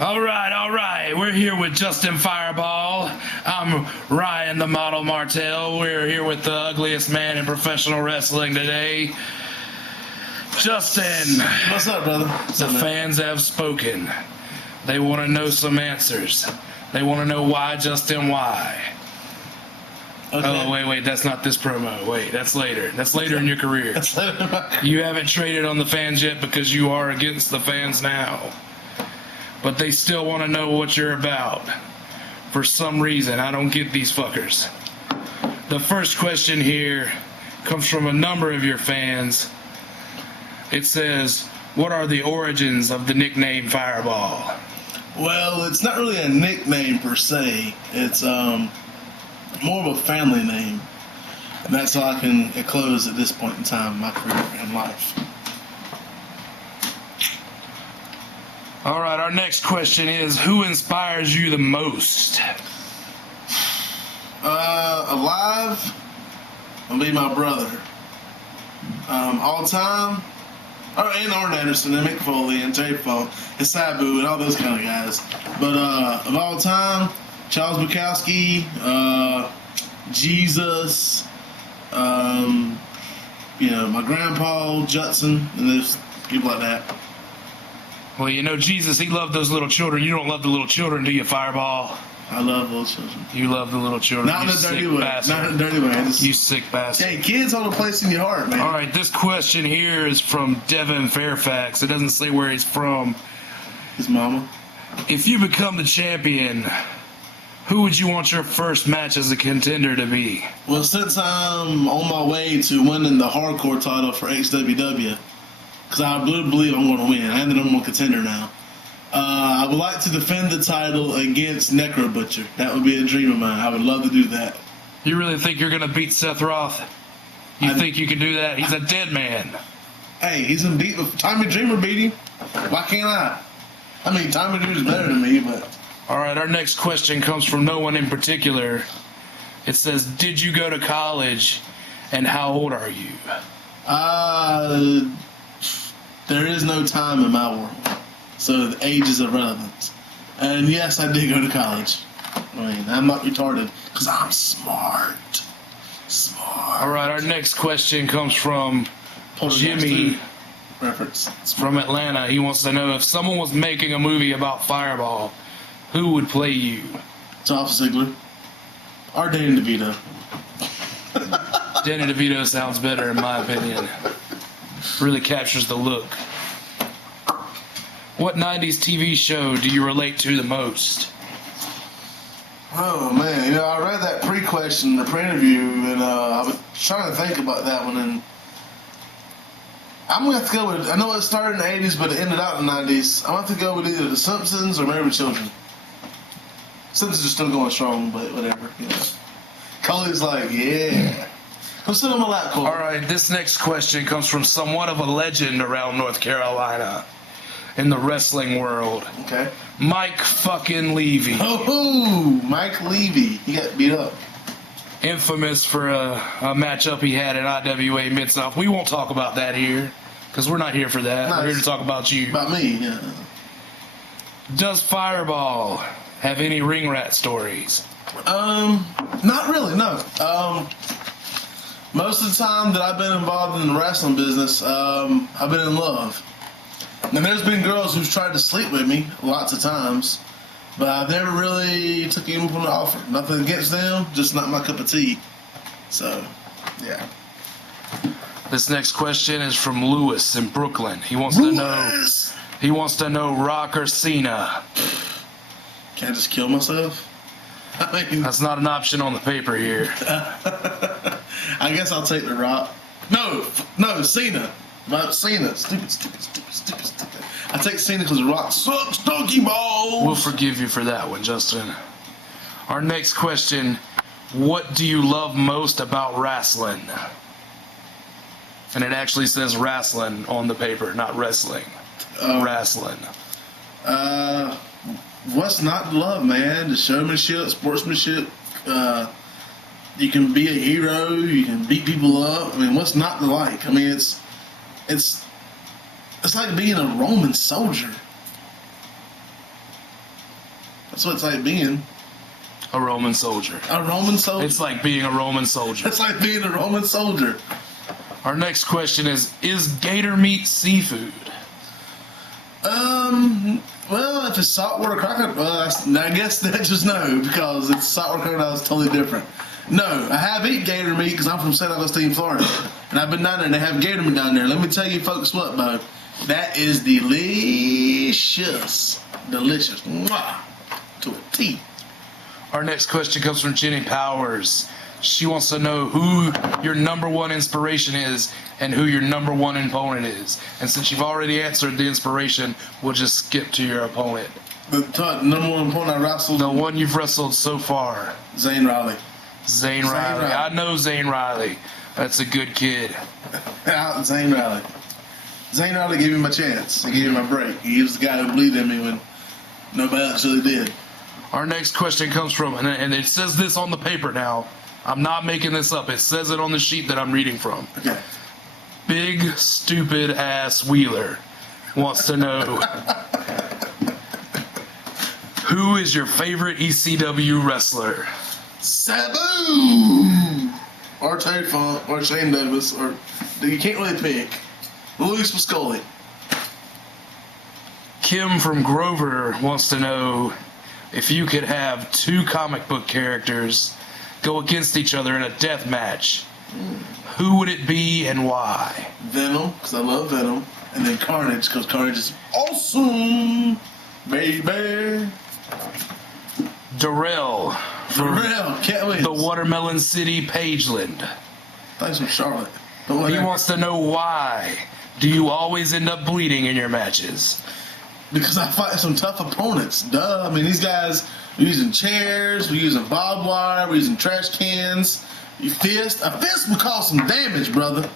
All right. We're here with Justin Fireball. I'm Ryan the Model Martel. We're here with the ugliest man in professional wrestling today. Justin. What's up, brother? The fans have spoken. They want to know some answers. They want to know why, Justin, why. Okay. Oh, wait, that's not this promo. Wait, that's later. That's later in your career. You haven't traded on the fans yet because you are against the fans now. But they still want to know what you're about. For some reason, I don't get these fuckers. The first question here comes from a number of your fans. It says, what are the origins of the nickname Fireball? Well, it's not really a nickname per se. It's more of a family name. And that's all I can close at this point in time in my career and life. All right, our next question is, who inspires you the most? Alive, will be my brother. All time, and Arn Anderson and Mick Foley and Jay Paul and Sabu and all those kind of guys. But of all time, Charles Bukowski, Jesus, my grandpa Judson, and there's people like that. Well, Jesus, he loved those little children. You don't love the little children, do you, Fireball? I love little children. You love the little children. Not in a dirty way. Bastard. Not in a dirty way. You sick bastard. Hey, kids hold a place in your heart, man. All right, this question here is from Devin Fairfax. It doesn't say where he's from. His mama. If you become the champion, who would you want your first match as a contender to be? Well, since I'm on my way to winning the hardcore title for HWW, because I believe I'm going to win. I am the number one contender now. I would like to defend the title against Necro Butcher. That would be a dream of mine. I would love to do that. You really think you're going to beat Seth Roth? You think you can do that? He's a dead man. Hey, he's been beat. Tommy Dreamer beat him. Why can't I? I mean, Tommy Dreamer's better than me, but... All right, our next question comes from no one in particular. It says, did you go to college, and how old are you? There is no time in my world, so the age is irrelevant. And yes, I did go to college. I mean, I'm not retarded, because I'm smart. All right, our next question comes from Jimmy. Reference. It's from Atlanta. He wants to know, if someone was making a movie about Fireball, who would play you? Dolph Ziggler. Or Danny DeVito. Danny DeVito sounds better, in my opinion. Really captures the look. What 90s TV show do you relate to the most? Oh, man. I read that pre-question, the pre-interview, and I was trying to think about that one, and I'm going to have to go with, I know it started in the 80s, but it ended out in the 90s. I'm going to have to go with either The Simpsons or Married with Children. Simpsons are still going strong, but whatever. Cole's like, yeah. I'm sitting on my lap, Cole. All right, this next question comes from somewhat of a legend around North Carolina in the wrestling world. Okay. Mike fucking Levy. Oh, Mike Levy. He got beat up. Infamous for a matchup he had at IWA Mid-South. We won't talk about that here, because we're not here for that. Nice. We're here to talk about you. About me, yeah. Does Fireball have any ring rat stories? Not really, no. Most of the time that I've been involved in the wrestling business, I've been in love. And there's been girls who've tried to sleep with me lots of times, but I've never really took anyone from the offer. Nothing against them, just not my cup of tea. So, yeah. This next question is from Lewis in Brooklyn. He wants to know Rock or Cena. Can I just kill myself? I mean, that's not an option on the paper here. I guess I'll take the Rock. No, Cena. Cena. Stupid. I take Cena because the Rock sucks donkey balls. We'll forgive you for that one, Justin. Our next question, what do you love most about wrestling? And it actually says wrestling on the paper, not wrestling. Wrestling. What's not to love, man? The showmanship, sportsmanship. You can be a hero. You can beat people up. I mean, what's not to like? I mean, it's like being a Roman soldier. That's what it's like being A Roman soldier. a Roman soldier. It's like being a Roman soldier. It's like being a Roman soldier. Our next question is gator meat seafood? Well, if it's saltwater crocodile, I guess that's just no, because it's saltwater crocodile is totally different. No, I have eaten gator meat because I'm from St. Augustine, Florida, and I've been down there and they have gator meat down there. Let me tell you, folks, what, Bo? That is delicious, delicious, mwah, to a T. Our next question comes from Jenny Powers. She wants to know who your number one inspiration is and who your number one opponent is. And since you've already answered the inspiration, we'll just skip to your opponent. The number one opponent I wrestled, The one you've wrestled so far. Zane Riley. Zane Riley. I know Zane Riley. That's a good kid. Zane Riley. Zane Riley gave me my chance. He gave me my break. He was the guy who believed in me when nobody else really did. Our next question comes from, and it says this on the paper now. I'm not making this up. It says it on the sheet that I'm reading from. Okay. Big stupid ass Wheeler wants to know who is your favorite ECW wrestler? Sabu! Or Terry Funk, or Shane Douglas, or you can't really pick. Luis Pascoli. Kim from Grover wants to know if you could have two comic book characters go against each other in a death match, who would it be and why? Venom, because I love Venom. And then Carnage, because Carnage is awesome, baby. Darrell For real, can't wait. the Watermelon City Pageland. Thanks for Charlotte. Don't let He her- wants to know why do you always end up bleeding in your matches? Because I fight some tough opponents. Duh. I mean, these guys, we're using chairs, we're using barbed wire, we're using trash cans. A fist will cause some damage, brother.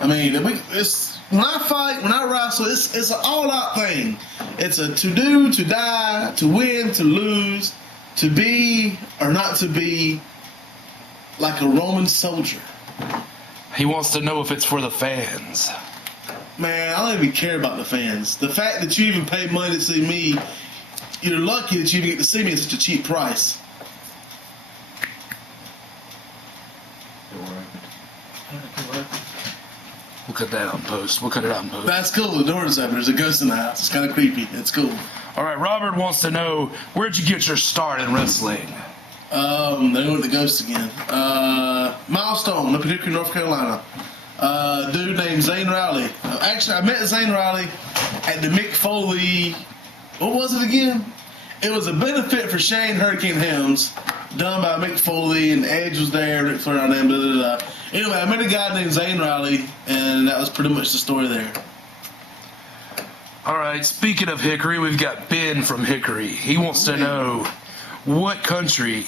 I mean, it's when I fight, when I wrestle, it's an all-out thing. It's a to do, to die, to win, to lose, to be or not to be, like a Roman soldier. He wants to know if it's for the fans. Man, I don't even care about the fans. The fact that you even pay money to see me, you're lucky that you even get to see me at such a cheap price. We'll cut that on post. We'll cut it out in post. That's cool. The door is open. There's a ghost in the house. It's kind of creepy. It's cool. All right, Robert wants to know, where'd you get your start in wrestling? They went the ghost again. Milestone, up in Hickory, North Carolina. Dude named Zane Riley. Actually, I met Zane Riley at the Mick Foley. What was it again? It was a benefit for Shane Hurricane Helms, done by Mick Foley, and Edge was there, Ric Flair, blah, blah, blah. Anyway, I met a guy named Zane Riley, and that was pretty much the story there. All right, speaking of Hickory, we've got Ben from Hickory. He wants to know, what country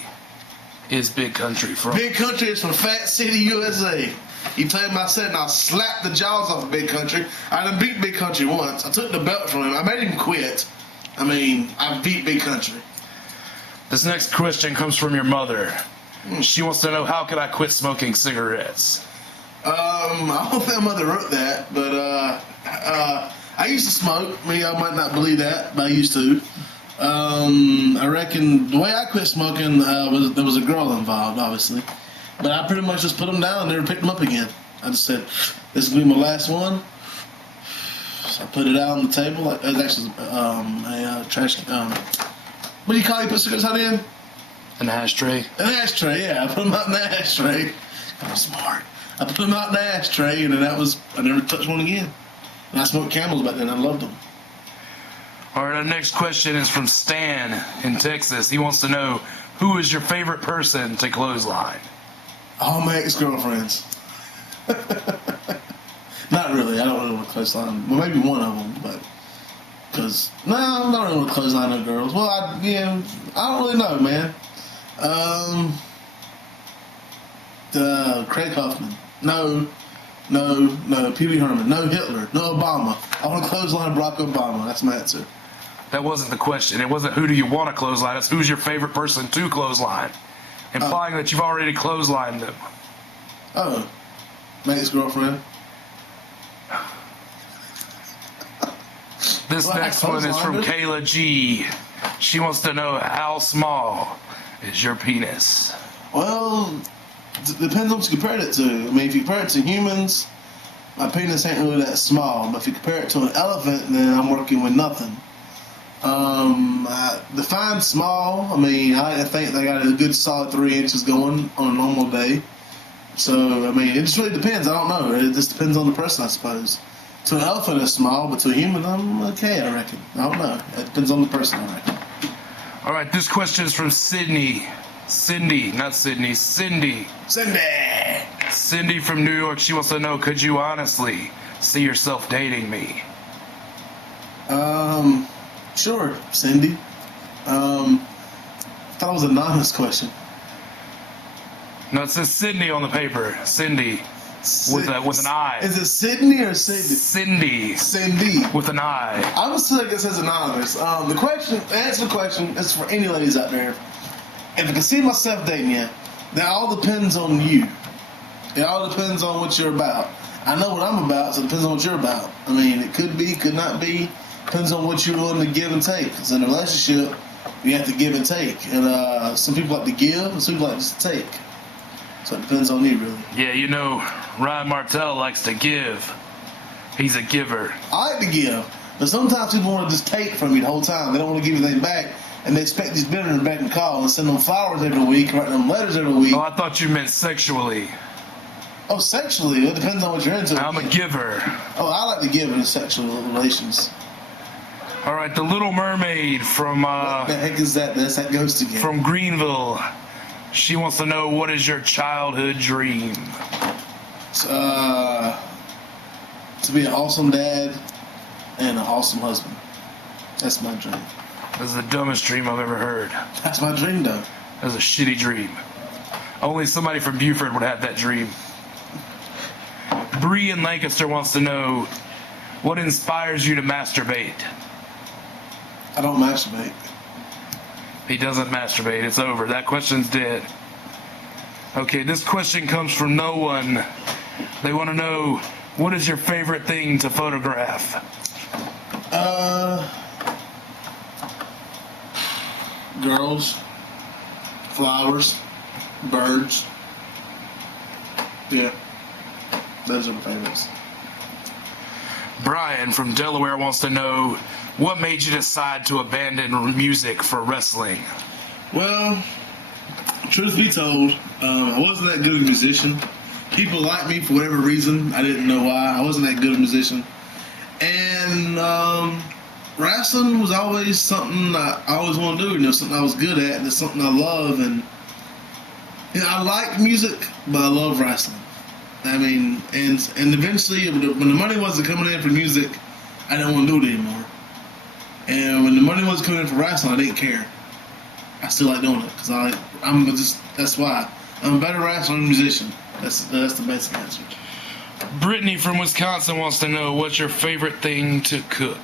is Big Country from? Big Country is from Fat City, USA. You tell him I said, and I'll slap the jaws off of Big Country. I done beat Big Country once. I took the belt from him. I made him quit. I mean, I beat Big Country. This next question comes from your mother. She wants to know, how can I quit smoking cigarettes? I don't think my mother wrote that, but I used to smoke. I mean, I might not believe that, but I used to. I reckon the way I quit smoking there was a girl involved, obviously. But I pretty much just put them down and never picked them up again. I just said, this will be my last one. So I put it out on the table. It was actually a trash. What do you call it? You put cigarettes out in? An ashtray? An ashtray, yeah. I put them out in the ashtray. I'm smart. I put them out in the ashtray, and then I never touched one again. And I smoked Camels back then. I loved them. All right, our next question is from Stan in Texas. He wants to know, who is your favorite person to clothesline? All my ex-girlfriends. Not really. I don't really want to clothesline. Well, maybe one of them, but because no, I don't really want to clothesline no girls. Well, I don't really know, man. Craig Huffman. No. Pee Wee Herman. No Hitler. No Obama. I want to clothesline Barack Obama. That's my answer. That wasn't the question. It wasn't who do you want to clothesline. It's who's your favorite person to clothesline. Implying that you've already clotheslined them. Oh. My ex-girlfriend. This Well, next one is from clotheslined Kayla G. She wants to know how small is your penis? Well, it depends on what you compare it to. I mean, if you compare it to humans, my penis ain't really that small. But if you compare it to an elephant, then I'm working with nothing. I define small. I mean, I think they got a good solid 3 inches going on a normal day. So, I mean, it just really depends. I don't know. It just depends on the person, I suppose. To an elephant, it's small, but to a human, I'm okay, I reckon. I don't know. It depends on the person, I reckon. All right, this question is from Sydney. Cindy, not Sydney. Cindy. Cindy from New York. She wants to know, could you honestly see yourself dating me? Sure, Cindy. I thought it was an honest question. No, it says Sydney on the paper. Cindy. With an I. Is it Sydney or Cindy? Cindy. Cindy. With an I. I would say it says anonymous. The answer to the question is for any ladies out there. If I can see myself dating you, that all depends on you. It all depends on what you're about. I know what I'm about, so it depends on what you're about. I mean, it could be, could not be. Depends on what you're willing to give and take. Because in a relationship, you have to give and take. And some people like to give, and some people like to take. So it depends on you, really. Yeah, you know, Ryan Martell likes to give. He's a giver. I like to give, but sometimes people want to just take from you the whole time. They don't want to give you anything back, and they expect these bitters back and call and send them flowers every week, write them letters every week. Oh, I thought you meant sexually. Oh, sexually? It depends on what you're into. I'm a giver. Oh, I like to give in sexual relations. All right, the Little Mermaid from What the heck is that? That's that ghost again. from Greenville. She wants to know, what is your childhood dream? To be an awesome dad and an awesome husband. That's my dream. This is the dumbest dream I've ever heard. That's my dream, though. That's a shitty dream. Only somebody from Buford would have that dream. Bree in Lancaster wants to know, what inspires you to masturbate? I don't masturbate. He doesn't masturbate. It's over. That question's dead. Okay, this question comes from no one. They want to know, what is your favorite thing to photograph? Girls, flowers, birds. Yeah, those are my favorites. Brian from Delaware wants to know, what made you decide to abandon music for wrestling? Well, truth be told, I wasn't that good of a musician. People liked me for whatever reason. I didn't know why. I wasn't that good of a musician. And wrestling was always something I always wanted to do. You know, something I was good at, and it's something I love. And you know, I like music, but I love wrestling. I mean, and eventually, when the money wasn't coming in for music, I didn't want to do it anymore. And when the money wasn't coming in for wrestling, I didn't care. I still like doing it because that's why I'm a better wrestler than musician. That's the basic answer. Brittany from Wisconsin wants to know, what's your favorite thing to cook?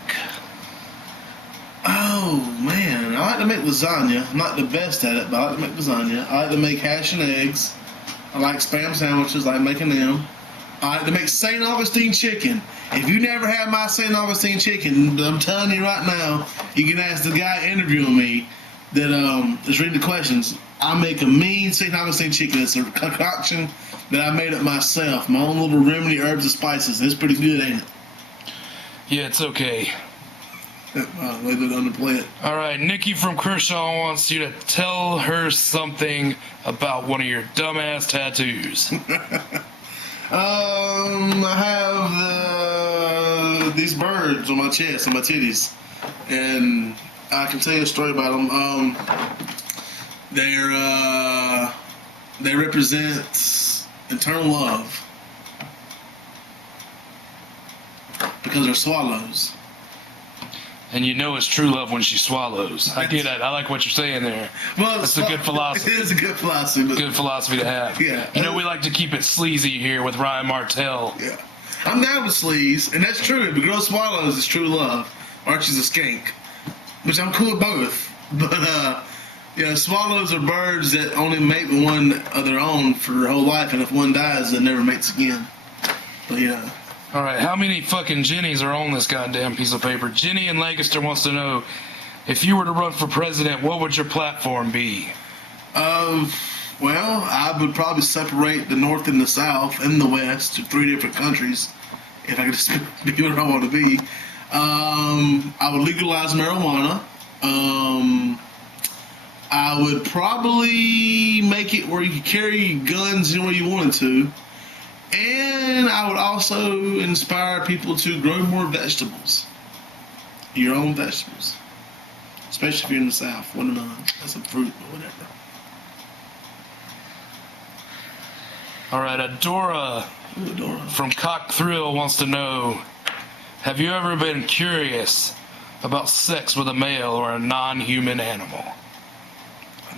Oh man, I like to make lasagna. I'm not the best at it, but I like to make lasagna. I like to make hash and eggs. I like Spam sandwiches. I like making them. I like to make St. Augustine chicken. If you never had my St. Augustine chicken, I'm telling you right now, you can ask the guy interviewing me that is reading the questions. I make a mean St. Augustine chicken. It's a concoction that I made up myself. My own little remedy, herbs and spices. It's pretty good, ain't it? Yeah, it's okay. They don't underplay it. All right, Nikki from Kershaw wants you to tell her something about one of your dumbass tattoos. I have these birds on my chest, on my titties, and I can tell you a story about them. They represent eternal love because they're swallows. And you know it's true love when she swallows. I get it. I like what you're saying there. Well, that's a good philosophy. It is a good philosophy. But good philosophy to have. Yeah. You know, we like to keep it sleazy here with Ryan Martell. Yeah. I'm down with sleaze, and that's true. If a girl swallows, it's true love. Archie's a skank. Which I'm cool with both. But, swallows are birds that only mate with one of their own for their whole life, and if one dies, it never mates again. But, yeah. All right, how many fucking Jennies are on this goddamn piece of paper? Jenny in Lancaster wants to know, If you were to run for president, what would your platform be? Well, I would probably separate the North and the South and the West to 3 different countries. If I could just be where I want to be, I would legalize marijuana. I would probably make it where you could carry guns anywhere you wanted to. And I would also inspire people to grow more vegetables. Your own vegetables. Especially if you're in the South. Watermelon. That's a fruit or whatever. All right, Adora from Cock Thrill wants to know, have you ever been curious about sex with a male or a non-human animal?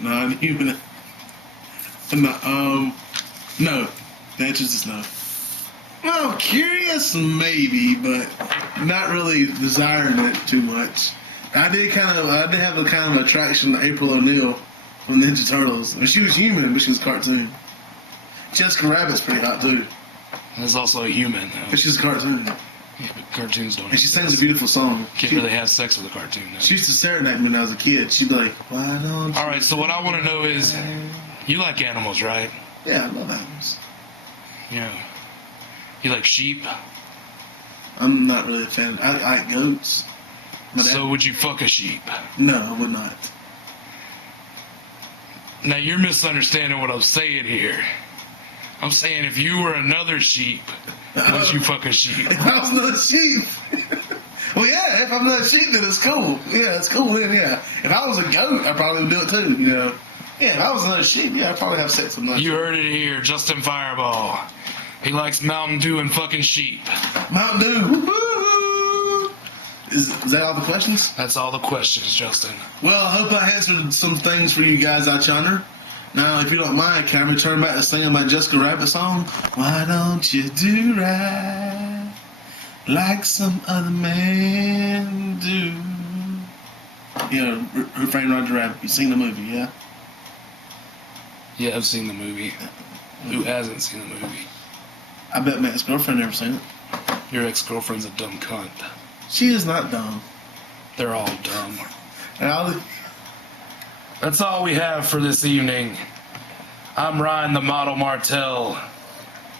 Non-human. No. The answer is no. Well, curious maybe, but not really desiring it too much. I did have a kind of attraction to April O'Neil from Ninja Turtles. I mean, she was human, but she was cartoon. Jessica Rabbit's pretty hot too. There's also a human, though. But she's a cartoon. Yeah, but cartoons don't. And she sings a beautiful song. Can't really have sex with a cartoon, though. She used to serenade me when I was a kid. She'd be like, "Why don't you?" All right, so what I want to know is, you like animals, right? Yeah, I love animals. Yeah. You like sheep? I'm not really a fan. I like goats. So would you fuck a sheep? No, I would not. Now you're misunderstanding what I'm saying here. I'm saying if you were another sheep, would you fuck a sheep? If I was another sheep. Well, yeah, if I'm another sheep, then it's cool. Yeah, it's cool then, yeah. If I was a goat, I probably would do it too, you know. Yeah, if I was another sheep, yeah, I'd probably have sex with another sheep. You heard it here, Justin Fireball. He likes Mountain Dew and fucking sheep. Mountain Dew. Woo-hoo! Is that all the questions? That's all the questions, Justin. Well, I hope I answered some things for you guys out yonder. Now, if you don't mind, can I return back to singing my Jessica Rabbit song? Why don't you do right like some other man do? Yeah, Who Framed Roger Rabbit. You seen the movie, yeah? Yeah, I've seen the movie. Who hasn't seen the movie? I bet my ex-girlfriend never seen it. Your ex-girlfriend's a dumb cunt. She is not dumb. They're all dumb. And That's all we have for this evening. I'm Ryan the Model Martell,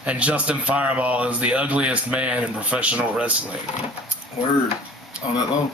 and Justin Fireball is the ugliest man in professional wrestling. Word. All that long.